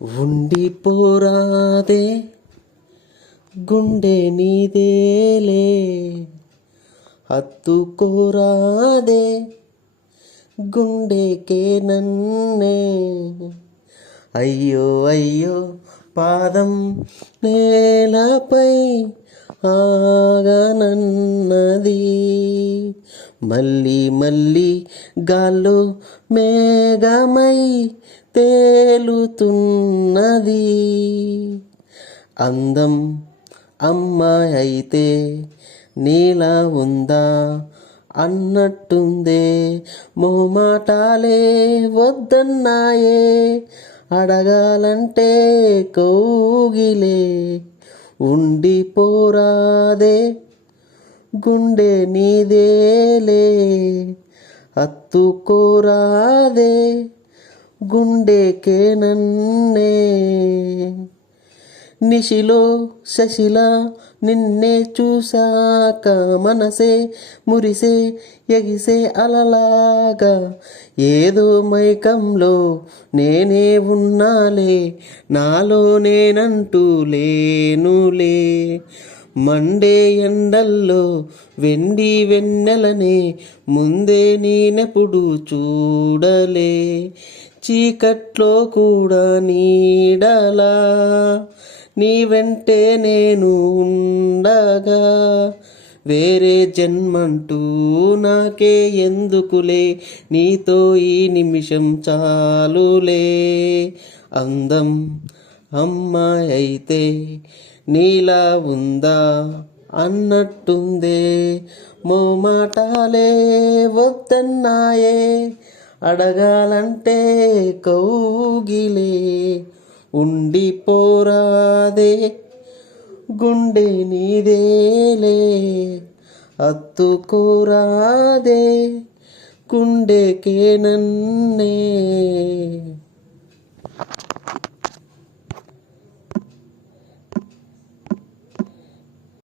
ఉండిపోరాదే గుండె నీదేలే, హత్తుకోరాదే గుండెకే నన్నే. అయ్యో అయ్యో పాదం నేలపై ఆగనన్నది, మళ్ళీ మళ్ళీ గాల్లో మేఘమై తేలుతున్నది. అందం అమ్మాయి అయితే నీలా ఉందా అన్నట్టుందే, మోమాటాలే వద్దన్నాయే, అడగాలంటే కౌగిలే. ఉండిపోరాదే గుండె నీదేలే, హత్తుకోరాదే గుండెకే నన్నే. నిశిలో శశిలా నిన్నే చూశాక మనసే మురిసే ఎగిసే అలలాగా, ఏదో మైకంలో నేనే ఉన్నాలే, నాలో నేనంటూ లేనులే. మండే ఎండల్లో వెండి వెన్నెలనే ముందే నేనెప్పుడు చూడలే, చీకట్లో కూడా నీడలా నీ వెంటే నేను ఉండగా. వేరే జన్మంటూ నాకే ఎందుకులే, నీతో ఈ నిమిషం చాలులే. అందం అమ్మాయి అయితే నీలా ఉందా అన్నట్టుందే, మోమాటాలే వద్దన్నాయే, అడగాలంటే కౌగిలే. ఉండిపోరాదే గుండె నీదేలే, హత్తుకోరాదే గుండెకే నన్నే.